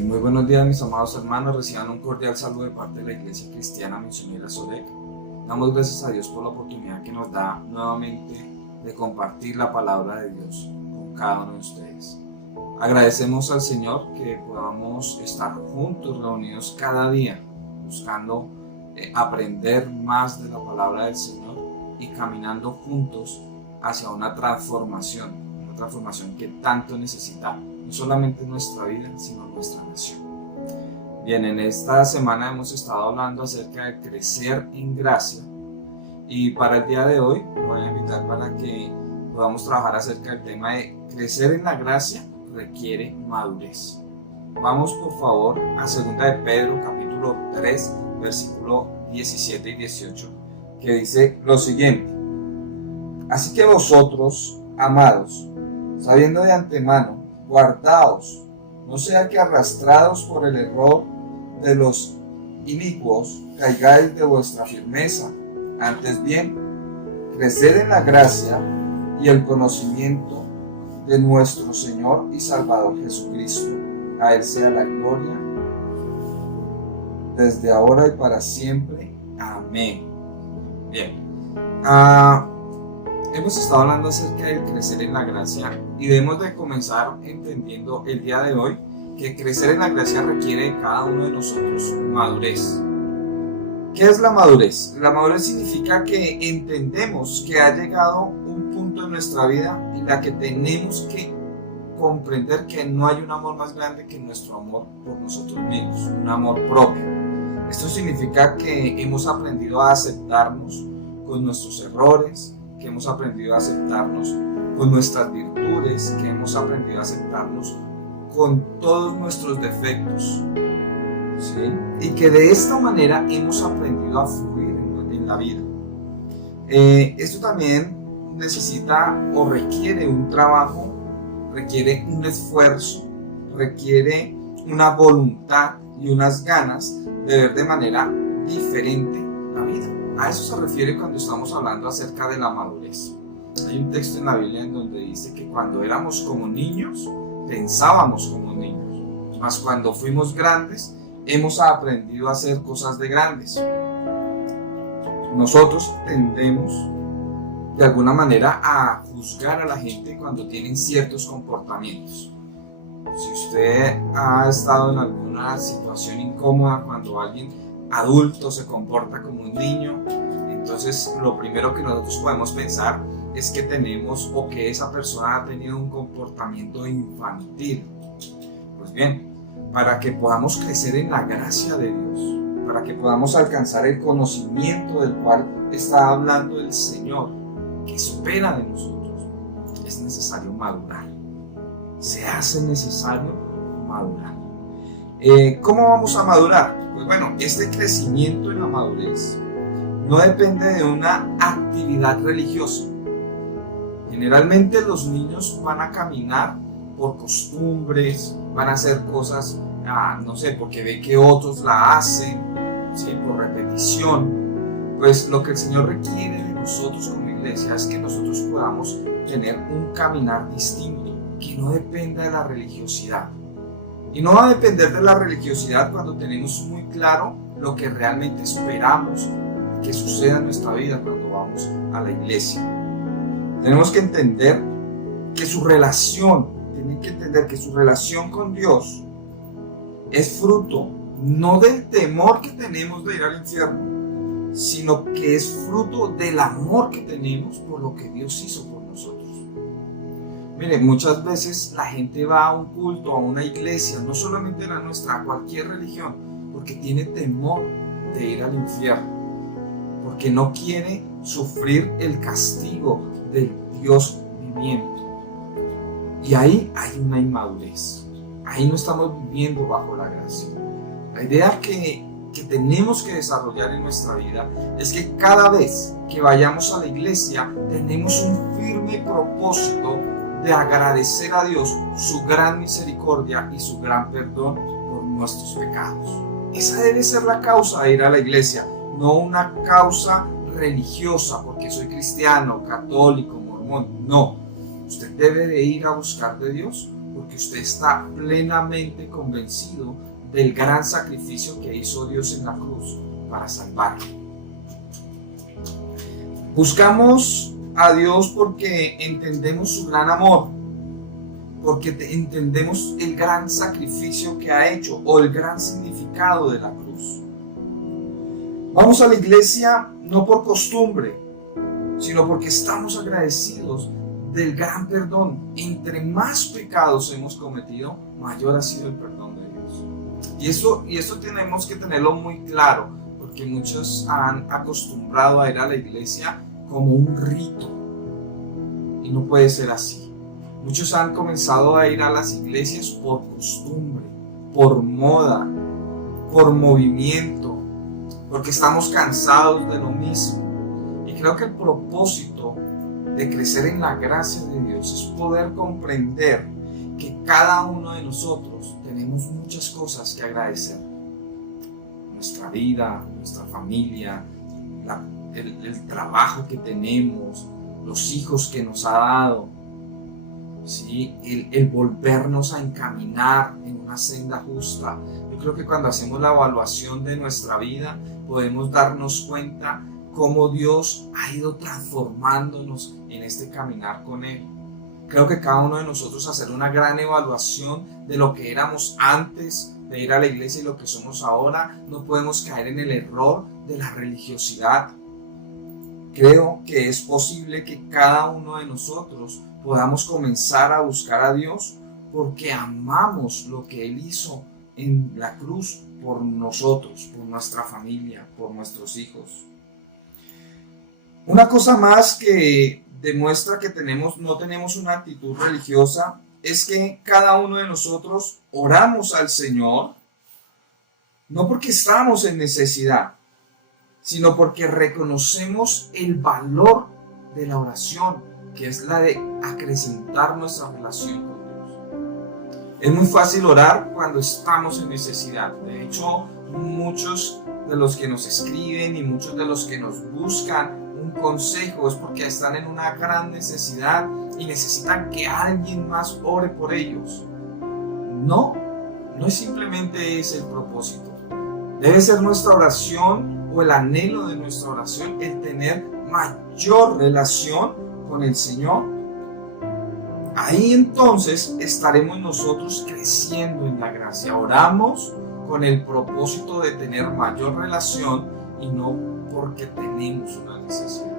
Muy buenos días, mis amados hermanos. Reciban un cordial saludo de parte de la Iglesia Cristiana Misionera Sodec. Damos gracias a Dios por la oportunidad que nos da nuevamente de compartir la palabra de Dios con cada uno de ustedes. Agradecemos al Señor que podamos estar juntos, reunidos cada día, buscando aprender más de la palabra del Señor y caminando juntos hacia una transformación que tanto necesita, no solamente nuestra vida, sino nuestra nación. Bien, en esta semana hemos estado hablando acerca de crecer en gracia, y para el día de hoy voy a invitar para que podamos trabajar acerca del tema de crecer en la gracia requiere madurez. Vamos por favor a 2 de Pedro capítulo 3 versículo 17 y 18, que dice lo siguiente: así que vosotros, amados, sabiendo de antemano, guardaos, no sea que arrastrados por el error de los inicuos caigáis de vuestra firmeza. Antes bien, creced en la gracia y el conocimiento de nuestro Señor y Salvador Jesucristo. A Él sea la gloria desde ahora y para siempre. Amén. Bien. Hemos estado hablando acerca de crecer en la gracia y debemos de comenzar entendiendo el día de hoy que crecer en la gracia requiere de cada uno de nosotros madurez. ¿Qué es la madurez? La madurez significa que entendemos que ha llegado un punto en nuestra vida en la que tenemos que comprender que no hay un amor más grande que nuestro amor por nosotros mismos, un amor propio. Esto significa que hemos aprendido a aceptarnos con nuestros errores, que hemos aprendido a aceptarnos con nuestras virtudes, que hemos aprendido a aceptarnos con todos nuestros defectos, ¿sí? Y que de esta manera hemos aprendido a fluir en la vida. Esto también necesita o requiere un trabajo, requiere un esfuerzo, requiere una voluntad y unas ganas de ver de manera diferente la vida. A eso se refiere cuando estamos hablando acerca de la madurez. Hay un texto en la Biblia en donde dice que cuando éramos como niños, pensábamos como niños, mas cuando fuimos grandes, hemos aprendido a hacer cosas de grandes. Nosotros tendemos de alguna manera a juzgar a la gente cuando tienen ciertos comportamientos. Si usted ha estado en alguna situación incómoda cuando alguien adulto se comporta como un niño, entonces lo primero que nosotros podemos pensar es que tenemos o que esa persona ha tenido un comportamiento infantil. Pues bien, para que podamos crecer en la gracia de Dios, para que podamos alcanzar el conocimiento del cual está hablando el Señor, que supera de nosotros, es necesario madurar. Se hace necesario madurar. ¿Cómo vamos a madurar? Pues bueno, este crecimiento en la madurez no depende de una actividad religiosa. Generalmente los niños van a caminar por costumbres, van a hacer cosas, no sé, porque ve que otros la hacen, ¿sí? Por repetición. Pues lo que el Señor requiere de nosotros como iglesia es que nosotros podamos tener un caminar distinto, que no dependa de la religiosidad. Y no va a depender de la religiosidad cuando tenemos muy claro lo que realmente esperamos que suceda en nuestra vida cuando vamos a la iglesia. Tenemos que entender que su relación con Dios es fruto no del temor que tenemos de ir al infierno, sino que es fruto del amor que tenemos por lo que Dios hizo por nosotros. Miren, muchas veces la gente va a un culto, a una iglesia, no solamente la nuestra, a cualquier religión, porque tiene temor de ir al infierno, porque no quiere sufrir el castigo del Dios viviente. Y ahí hay una inmadurez, ahí no estamos viviendo bajo la gracia. La idea que tenemos que desarrollar en nuestra vida es que cada vez que vayamos a la iglesia tenemos un firme propósito de agradecer a Dios su gran misericordia y su gran perdón por nuestros pecados. Esa debe ser la causa de ir a la iglesia, no una causa religiosa, porque soy cristiano, católico, mormón. No, usted debe de ir a buscar de Dios porque usted está plenamente convencido del gran sacrificio que hizo Dios en la cruz para salvarlo. Buscamos a Dios porque entendemos su gran amor, porque entendemos el gran sacrificio que ha hecho o el gran significado de la cruz. Vamos a la iglesia no por costumbre, sino porque estamos agradecidos del gran perdón. Entre más pecados hemos cometido, mayor ha sido el perdón de Dios. Y eso tenemos que tenerlo muy claro, porque muchos han acostumbrado a ir a la iglesia como un rito, y no puede ser así. Muchos han comenzado a ir a las iglesias por costumbre, por moda, por movimiento, porque estamos cansados de lo mismo. Y creo que el propósito de crecer en la gracia de Dios es poder comprender que cada uno de nosotros tenemos muchas cosas que agradecer. Nuestra vida, nuestra familia, el trabajo que tenemos, los hijos que nos ha dado, ¿sí? El volvernos a encaminar en una senda justa. Yo creo que cuando hacemos la evaluación de nuestra vida podemos darnos cuenta cómo Dios ha ido transformándonos en este caminar con Él. Creo que cada uno de nosotros hacer una gran evaluación de lo que éramos antes de ir a la iglesia y lo que somos ahora. No podemos caer en el error de la religiosidad. Creo que es posible que cada uno de nosotros podamos comenzar a buscar a Dios porque amamos lo que Él hizo en la cruz por nosotros, por nuestra familia, por nuestros hijos. Una cosa más que demuestra que no tenemos una actitud religiosa es que cada uno de nosotros oramos al Señor no porque estamos en necesidad, sino porque reconocemos el valor de la oración, que es la de acrecentar nuestra relación con Dios. Es muy fácil orar cuando estamos en necesidad. De hecho, muchos de los que nos escriben y muchos de los que nos buscan un consejo es porque están en una gran necesidad y necesitan que alguien más ore por ellos. No es simplemente ese el propósito. Debe ser nuestra oración o el anhelo de nuestra oración el tener mayor relación con el Señor. Ahí entonces estaremos nosotros creciendo en la gracia. Oramos con el propósito de tener mayor relación y no porque tenemos una necesidad.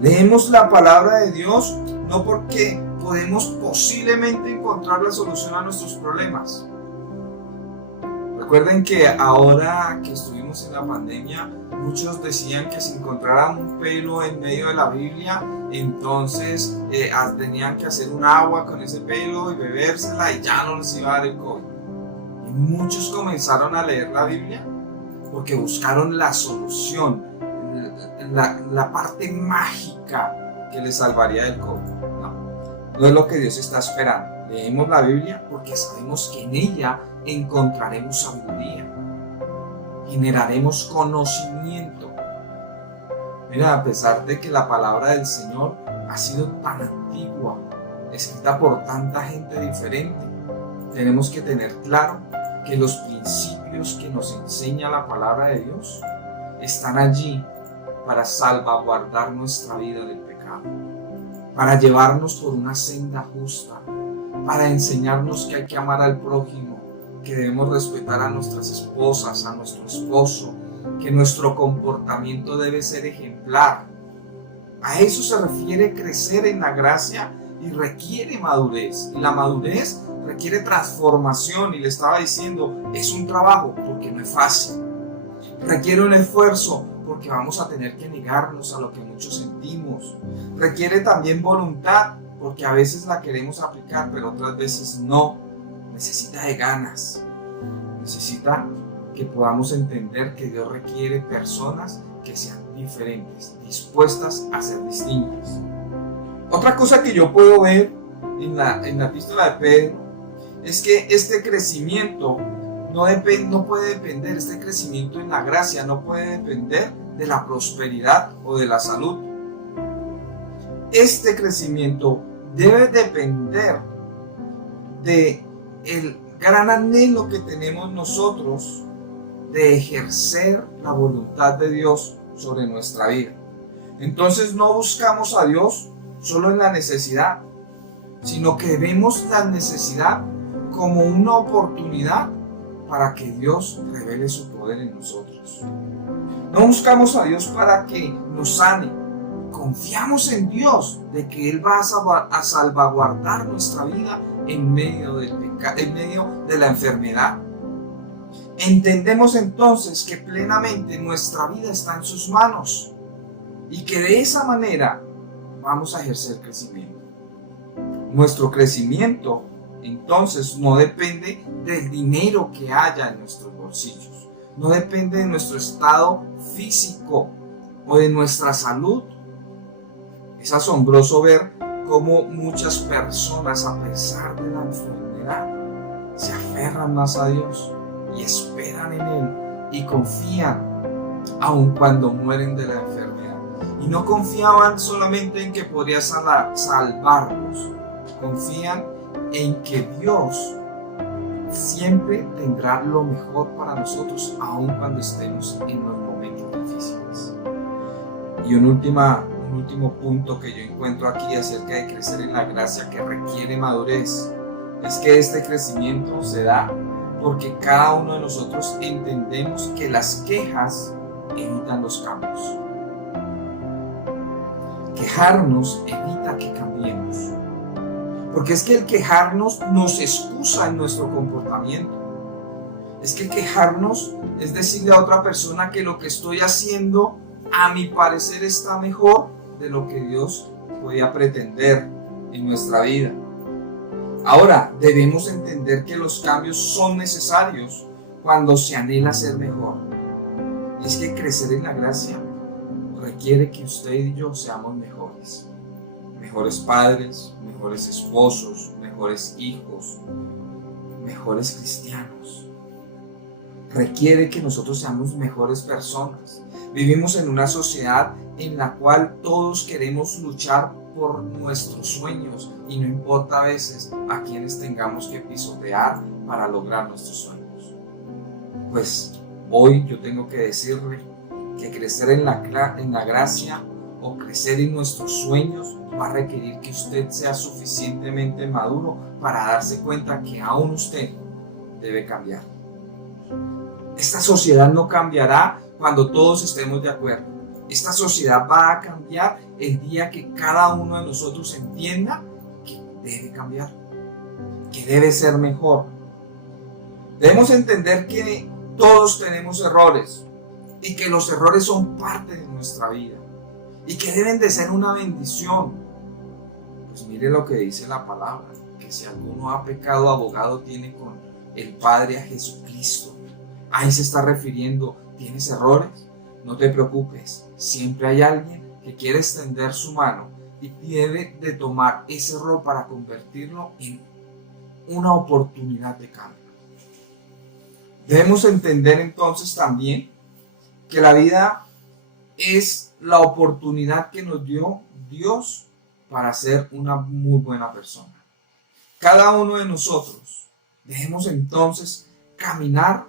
Leemos la palabra de Dios no porque podemos posiblemente encontrar la solución a nuestros problemas. Recuerden que ahora que estuvimos en la pandemia, muchos decían que si encontraran un pelo en medio de la Biblia, entonces tenían que hacer un agua con ese pelo y bebérsela y ya no les iba a dar el COVID. Y muchos comenzaron a leer la Biblia porque buscaron la solución, la parte mágica que les salvaría del COVID. No es lo que Dios está esperando. Leemos la Biblia porque sabemos que en ella encontraremos sabiduría, generaremos conocimiento. Mira, a pesar de que la palabra del Señor ha sido tan antigua, escrita por tanta gente diferente, tenemos que tener claro que los principios que nos enseña la palabra de Dios están allí para salvaguardar nuestra vida del pecado, para llevarnos por una senda justa, para enseñarnos que hay que amar al prójimo, que debemos respetar a nuestras esposas, a nuestro esposo, que nuestro comportamiento debe ser ejemplar. A eso se refiere crecer en la gracia y requiere madurez. Y la madurez requiere transformación. Y le estaba diciendo, es un trabajo porque no es fácil. Requiere un esfuerzo porque vamos a tener que negarnos a lo que muchos sentimos. Requiere también voluntad porque a veces la queremos aplicar, pero otras veces no. Necesita de ganas, necesita que podamos entender que Dios requiere personas que sean diferentes, dispuestas a ser distintas. Otra cosa que yo puedo ver en la epístola de Pedro es que este crecimiento no puede depender, este crecimiento en la gracia no puede depender de la prosperidad o de la salud. Este crecimiento debe depender de el gran anhelo que tenemos nosotros de ejercer la voluntad de Dios sobre nuestra vida. Entonces no buscamos a Dios solo en la necesidad, sino que vemos la necesidad como una oportunidad para que Dios revele su poder en nosotros. No buscamos a Dios para que nos sane. Confiamos en Dios de que Él va a salvaguardar nuestra vida en medio del pecado, en medio de la enfermedad. Entendemos entonces que plenamente nuestra vida está en sus manos y que de esa manera vamos a ejercer crecimiento. Nuestro crecimiento entonces no depende del dinero que haya en nuestros bolsillos, no depende de nuestro estado físico o de nuestra salud. Es asombroso ver cómo muchas personas, a pesar de la enfermedad, se aferran más a Dios y esperan en Él y confían aun cuando mueren de la enfermedad. Y no confiaban solamente en que podría salvarlos, confían en que Dios siempre tendrá lo mejor para nosotros, aun cuando estemos en los momentos difíciles. Y un último punto que yo encuentro aquí acerca de crecer en la gracia que requiere madurez es que este crecimiento se da porque cada uno de nosotros entendemos que las quejas evitan los cambios. Quejarnos evita que cambiemos. Porque es que el quejarnos nos excusa en nuestro comportamiento. Es que quejarnos es decirle a otra persona que lo que estoy haciendo, a mi parecer, está mejor de lo que Dios podía pretender en nuestra vida. Ahora, debemos entender que los cambios son necesarios cuando se anhela ser mejor. Y es que crecer en la gracia requiere que usted y yo seamos mejores. Mejores padres, mejores esposos, mejores hijos, mejores cristianos. Requiere que nosotros seamos mejores personas. Vivimos en una sociedad en la cual todos queremos luchar por nuestros sueños y no importa a veces a quienes tengamos que pisotear para lograr nuestros sueños. Pues hoy yo tengo que decirle que crecer en la gracia o crecer en nuestros sueños va a requerir que usted sea suficientemente maduro para darse cuenta que aún usted debe cambiar. Esta sociedad no cambiará cuando todos estemos de acuerdo. Esta sociedad va a cambiar el día que cada uno de nosotros entienda que debe cambiar, que debe ser mejor. Debemos entender que todos tenemos errores y que los errores son parte de nuestra vida y que deben de ser una bendición. Pues mire lo que dice la palabra, que si alguno ha pecado, abogado tiene con el Padre a Jesucristo. Ahí se está refiriendo, ¿tienes errores? No te preocupes, siempre hay alguien que quiere extender su mano y debe de tomar ese error para convertirlo en una oportunidad de cambio. Debemos entender entonces también que la vida es la oportunidad que nos dio Dios para ser una muy buena persona. Cada uno de nosotros debemos entonces caminar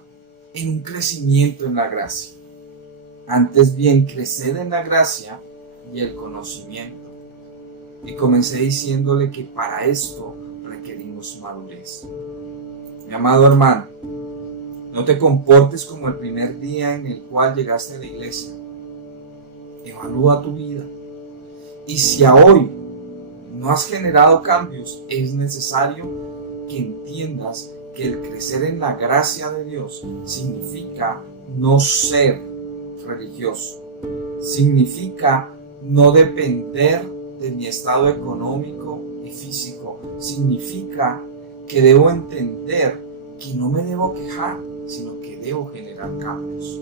en un crecimiento en la gracia. Antes bien, crecer en la gracia y el conocimiento. Y comencé diciéndole que para esto requerimos madurez. Mi amado hermano, no te comportes como el primer día en el cual llegaste a la iglesia. Evalúa tu vida. Y si a hoy no has generado cambios, es necesario que entiendas que el crecer en la gracia de Dios significa no ser religioso. Significa no depender de mi estado económico y físico. Significa que debo entender que no me debo quejar, sino que debo generar cambios.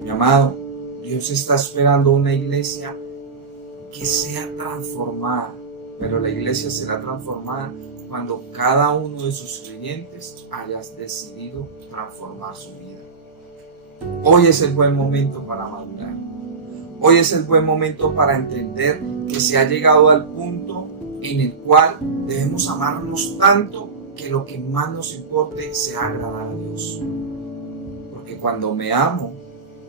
Mi amado, Dios está esperando una iglesia que sea transformada, pero la iglesia será transformada cuando cada uno de sus creyentes haya decidido transformar su vida. Hoy es el buen momento para madurar. Hoy es el buen momento para entender que se ha llegado al punto en el cual debemos amarnos tanto que lo que más nos importe sea agradar a Dios. Porque cuando me amo,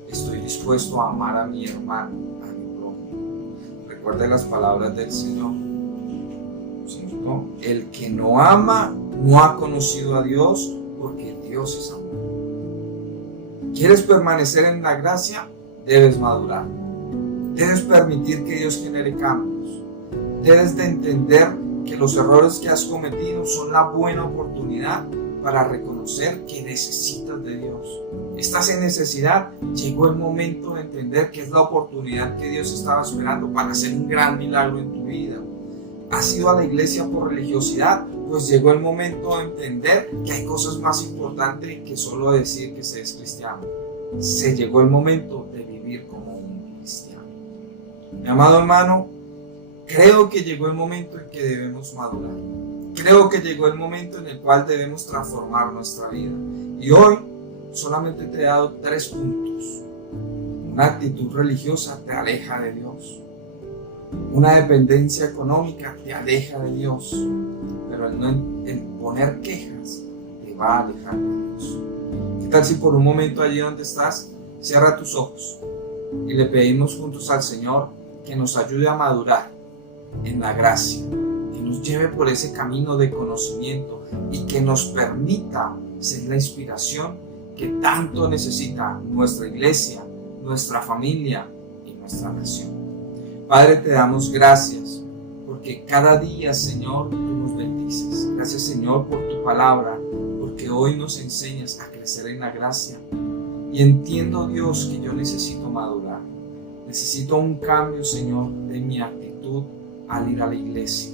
estoy dispuesto a amar a mi hermano, a mi prójimo. Recuerde las palabras del Señor, ¿cierto? El que no ama no ha conocido a Dios, porque Dios es amor. ¿Quieres permanecer en la gracia? Debes madurar. Debes permitir que Dios genere cambios. Debes de entender que los errores que has cometido son la buena oportunidad para reconocer que necesitas de Dios. Estás en necesidad. Llegó el momento de entender que es la oportunidad que Dios estaba esperando para hacer un gran milagro en tu vida. ¿Has ido a la iglesia por religiosidad? Pues llegó el momento de entender que hay cosas más importantes que solo decir que se es cristiano. Se llegó el momento de vivir como un cristiano. Mi amado hermano, creo que llegó el momento en que debemos madurar. Creo que llegó el momento en el cual debemos transformar nuestra vida. Y hoy solamente te he dado 3 puntos. Una actitud religiosa te aleja de Dios. Una dependencia económica te aleja de Dios. Pero el poner quejas te va a alejar de Dios. ¿Qué tal si por un momento allí donde estás, cierra tus ojos y le pedimos juntos al Señor que nos ayude a madurar en la gracia, que nos lleve por ese camino de conocimiento y que nos permita ser la inspiración que tanto necesita nuestra iglesia, nuestra familia y nuestra nación? Padre, te damos gracias porque cada día, Señor, tú nos bendices. Gracias, Señor, por tu palabra, porque hoy nos enseñas a crecer en la gracia. Y entiendo, Dios, que yo necesito madurar. Necesito un cambio, Señor, de mi actitud al ir a la iglesia.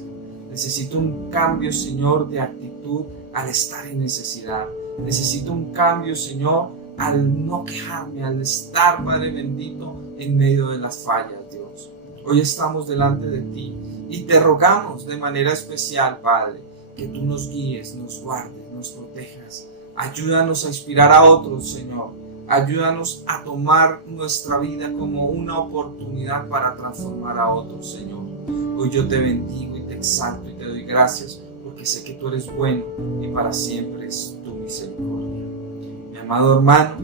Necesito un cambio, Señor, de actitud al estar en necesidad. Necesito un cambio, Señor, al no quejarme, al estar, Padre bendito, en medio de las fallas, Dios. Hoy estamos delante de ti y te rogamos de manera especial, Padre, que tú nos guíes, nos guardes, nos protejas. Ayúdanos a inspirar a otros, Señor. Ayúdanos a tomar nuestra vida como una oportunidad para transformar a otros, Señor. Hoy yo te bendigo y te exalto y te doy gracias porque sé que tú eres bueno y para siempre es tu misericordia. Mi amado hermano,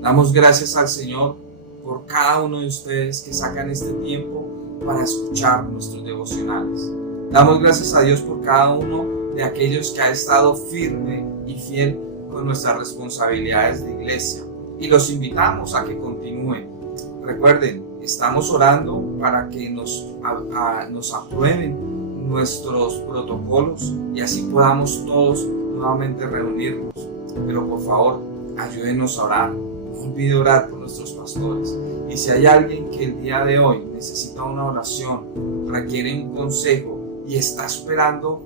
damos gracias al Señor por cada uno de ustedes que sacan este tiempo para escuchar nuestros devocionales. Damos gracias a Dios por cada uno de aquellos que ha estado firme y fiel con nuestras responsabilidades de iglesia y los invitamos a que continúen. Recuerden, estamos orando para que nos aprueben nuestros protocolos y así podamos todos nuevamente reunirnos. Pero por favor, ayúdenos a orar. No olvide orar por nuestros pastores. Y si hay alguien que el día de hoy necesita una oración, requiere un consejo y está esperando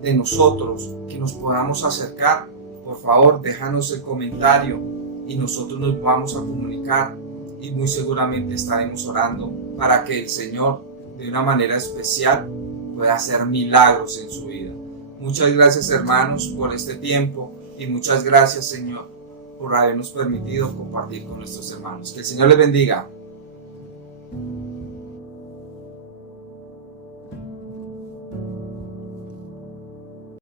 de nosotros que nos podamos acercar, por favor, déjanos el comentario y nosotros nos vamos a comunicar y muy seguramente estaremos orando para que el Señor de una manera especial pueda hacer milagros en su vida. Muchas gracias, hermanos, por este tiempo y muchas gracias, Señor, por habernos permitido compartir con nuestros hermanos. Que el Señor les bendiga.